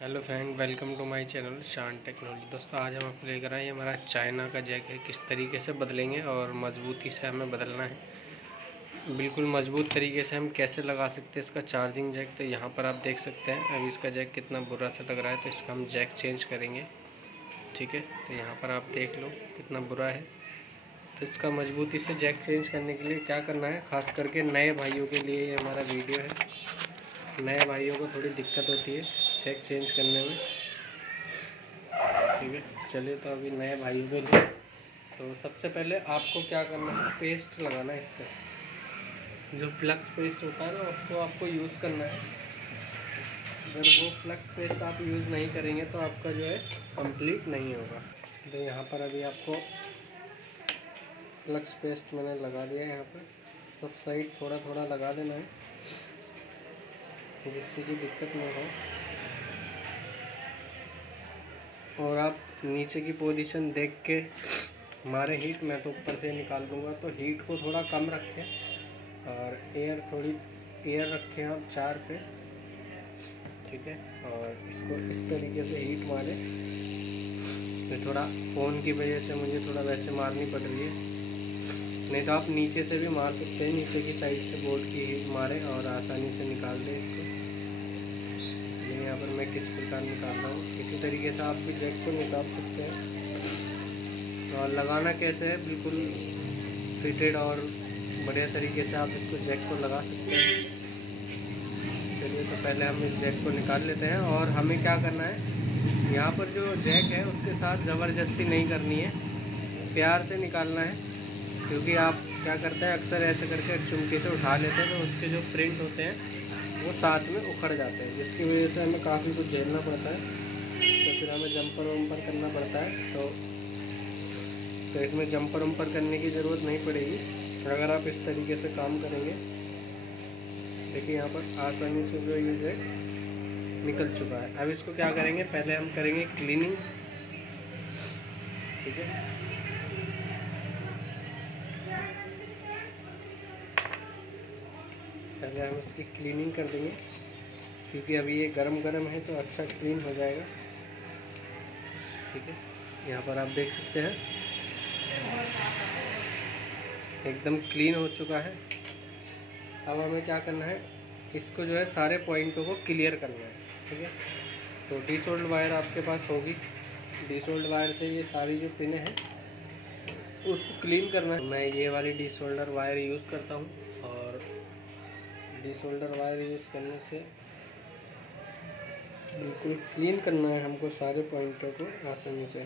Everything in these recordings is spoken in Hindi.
Hello friend, welcome to my channel Shan technology. दोस्तों, आज हम आपको लेकर आए हैं हमारा चाइना का जैक है। किस तरीके से बदलेंगे और मजबूती से हमें बदलना है, बिल्कुल मजबूत तरीके से हम कैसे लगा सकते हैं इसका चार्जिंग जैक। तो यहाँ पर आप देख सकते हैं अभी इसका जैक कितना बुरा सा लग रहा है, तो इसका हम जैक चेंज करेंगे। ठीक है, तो यहाँ पर आप देख लो कितना बुरा है। तो इसका मजबूती से जैक चेंज करने के लिए क्या करना है, ख़ास करके नए भाइयों के लिए ये हमारा वीडियो है। नए भाइयों को थोड़ी दिक्कत होती है जैक चेंज करने में। ठीक है, चलिए तो अभी नए भाइयों के लिए तो सबसे पहले आपको क्या करना है, पेस्ट लगाना है इस पर। जो फ्लक्स पेस्ट होता है ना, उसको आपको यूज़ करना है। अगर वो फ्लक्स पेस्ट आप यूज़ नहीं करेंगे तो आपका जो है कंप्लीट नहीं होगा। तो यहाँ पर अभी आपको फ्लक्स पेस्ट मैंने लगा दिया। यहाँ पर सब साइड थोड़ा थोड़ा लगा देना है, जिससे कि दिक्कत ना हो। और आप नीचे की पोजीशन देख के हमारे हीट, मैं तो ऊपर से निकाल दूंगा, तो हीट को थोड़ा कम रखें और एयर रखें आप 4 पे। ठीक है, और इसको इस तरीके से हीट मारे। मैं थोड़ा फ़ोन की वजह से मुझे थोड़ा वैसे मारनी पड़ रही है, नहीं तो आप नीचे से भी मार सकते हैं। नीचे की साइड से बोर्ड की हीट मारें और आसानी से निकाल दें इसको। यहाँ पर मैं किस प्रकार निकाल रहा हूँ, इसी तरीके से आप भी जैक को निकाल सकते हैं। और लगाना कैसे है, बिल्कुल फिटेड और बढ़िया तरीके से आप इसको जैक को लगा सकते हैं। चलिए तो पहले हम इस जैक को निकाल लेते हैं। और हमें क्या करना है, यहाँ पर जो जैक है उसके साथ ज़बरदस्ती नहीं करनी है, प्यार से निकालना है। क्योंकि आप क्या करते हैं, अक्सर ऐसे करके चुमकी से उठा लेते हैं तो उसके जो प्रिंट होते हैं वो साथ में उखड़ जाते हैं, जिसकी वजह से हमें काफ़ी कुछ झेलना पड़ता है। तो फिर हमें जंपर वंपर करना पड़ता है। तो इसमें जंपर वंपर करने की ज़रूरत नहीं पड़ेगी अगर आप इस तरीके से काम करेंगे। देखिए यहाँ पर आसानी से जो ये जैक निकल चुका है। अब इसको क्या करेंगे, पहले हम करेंगे क्लीनिंग। ठीक है, पहले हम इसकी क्लीनिंग कर देंगे, क्योंकि अभी ये गरम गरम है तो अच्छा क्लीन हो जाएगा। ठीक है, यहाँ पर आप देख सकते हैं एकदम क्लीन हो चुका है। अब हमें क्या करना है, इसको जो है सारे पॉइंटों को क्लियर करना है। ठीक है, तो डीसोल्ड वायर आपके पास होगी। डीसोल्ड वायर से ये सारी जो पिनें हैं उसको क्लीन करना है। मैं ये वाली डीसोल्डर वायर यूज़ करता हूँ, और डीसोल्डर वायर यूज़ करने से बिल्कुल क्लीन करना है हमको सारे पॉइंटों को आसानी से।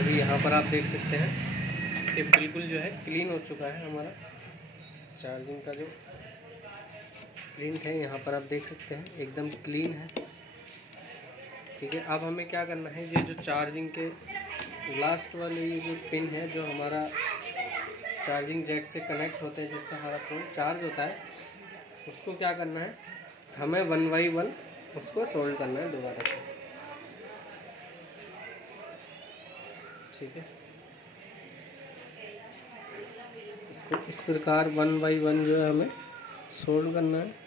अभी यहाँ पर आप देख सकते हैं कि बिल्कुल जो है क्लीन हो चुका है हमारा चार्जिंग का जो प्रिंट है। यहाँ पर आप देख सकते हैं एकदम क्लीन है। ठीक है, अब हमें क्या करना है, ये जो चार्जिंग के लास्ट वाले ये जो पिन है जो हमारा चार्जिंग जैक से कनेक्ट होते हैं, जिससे हमारा फ़ोन चार्ज होता है, उसको क्या करना है, हमें 1 बाई 1 उसको सोल्ड करना है दोबारा से। ठीक है, इसको इस प्रकार 1 बाई 1 जो है हमें सोल्ड करना है।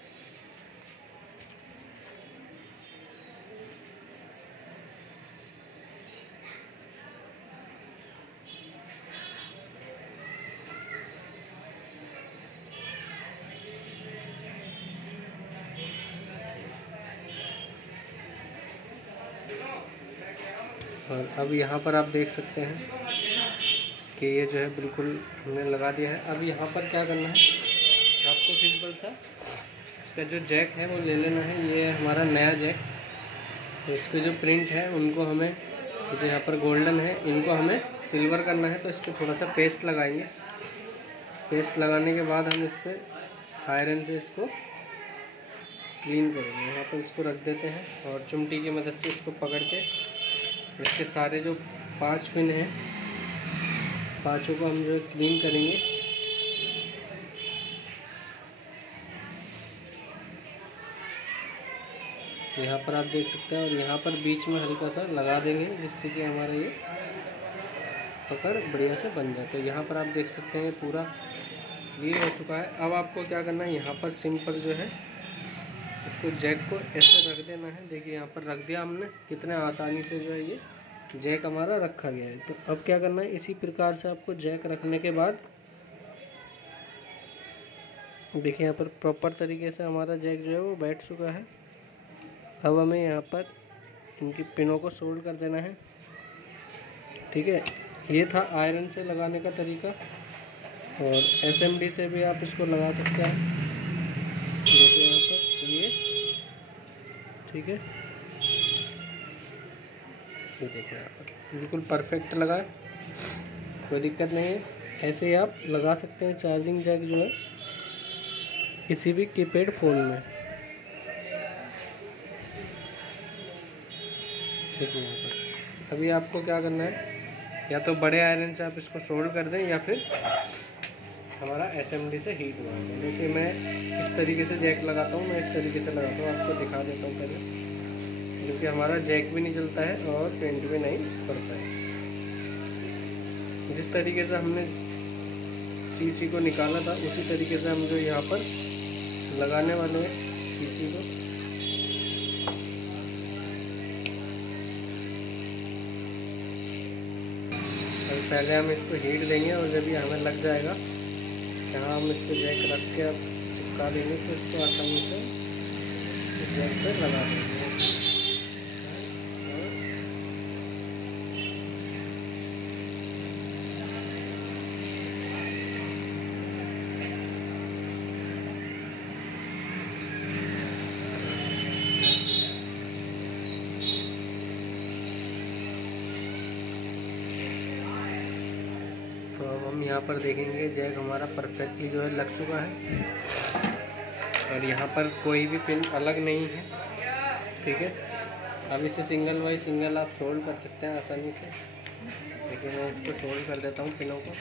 और अब यहाँ पर आप देख सकते हैं कि ये जो है बिल्कुल हमने लगा दिया है। अब यहाँ पर क्या करना है, आपको सिंपल सा इसका जो जैक है वो ले लेना है। ये हमारा नया जैक, तो इसके जो प्रिंट है उनको हमें, जो यहाँ पर गोल्डन है, इनको हमें सिल्वर करना है। तो इस पर थोड़ा सा पेस्ट लगाएंगे। पेस्ट लगाने के बाद हम इस पर आयरन से इसको क्लीन करेंगे। यहाँ पर इसको रख देते हैं और चिमटी की मदद से इसको पकड़ के इसके सारे जो 5 पिन हैं, पाँचों को हम जो क्लीन करेंगे। यहाँ पर आप देख सकते हैं, और यहाँ पर बीच में हल्का सा लगा देंगे, जिससे कि हमारा ये पकड़ बढ़िया से बन जाए। तो यहाँ पर आप देख सकते हैं पूरा क्लियर हो चुका है। अब आपको क्या करना है, यहाँ पर सिंपल जो है इसको जैक को ऐसे रख देना है। देखिए यहाँ पर रख दिया हमने, कितने आसानी से जो है ये जैक हमारा रखा गया है। तो अब क्या करना है, इसी प्रकार से आपको जैक रखने के बाद देखिए यहाँ पर प्रॉपर तरीके से हमारा जैक जो है वो बैठ चुका है। अब हमें यहाँ पर इनकी पिनों को सोल्ड कर देना है। ठीक है, ये था आयरन से लगाने का तरीका, और एसएमडी से भी आप इसको लगा सकते हैं, जैसे यहाँ पर ये। ठीक है, ये देखिए यहाँ पर बिल्कुल परफेक्ट लगा, कोई दिक्कत नहीं है। ऐसे ही आप लगा सकते हैं चार्जिंग जैक जो है किसी भी कीपैड फ़ोन में। देखिए यहाँ पर अभी आपको क्या करना है, या तो बड़े आयरन से आप इसको सोल्ड कर दें या फिर हमारा एसएमडी से हीट मार दें। देखिए मैं इस तरीके से जैक लगाता हूँ, मैं इस तरीके से लगाता हूँ, आपको दिखा देता हूँ पहले, क्योंकि हमारा जैक भी नहीं जलता है और पेंट भी नहीं पड़ता है। जिस तरीके से हमने सीसी को निकाला था उसी तरीके से हम जो यहाँ पर लगाने वाले हैं सीसी को। पहले हम इसको हीट देंगे और जब ये हमें लग जाएगा, यहाँ हम इसको जैक रख के अब चिपका देंगे, तो इसको आसानी से जैक पे लगा देंगे। तो अब हम यहाँ पर देखेंगे जैक हमारा परफेक्टली जो है लग चुका है, और यहाँ पर कोई भी पिन अलग नहीं है। ठीक है, अब इसे सिंगल बाई सिंगल आप सोल्ड कर सकते हैं आसानी से। देखिए मैं इसको सोल्ड कर देता हूँ पिनों को।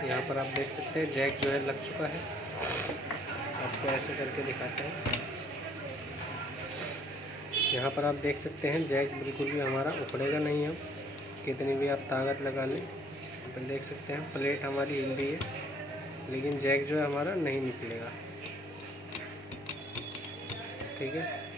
यहाँ पर आप देख सकते हैं जैक जो है लग चुका है। आपको ऐसे करके दिखाते हैं। यहाँ पर आप देख सकते हैं जैक बिल्कुल भी हमारा उखड़ेगा नहीं है, कितनी भी आप ताकत लगा लें। तो देख सकते हैं प्लेट हमारी हिल रही है, लेकिन जैक जो है हमारा नहीं निकलेगा। ठीक है।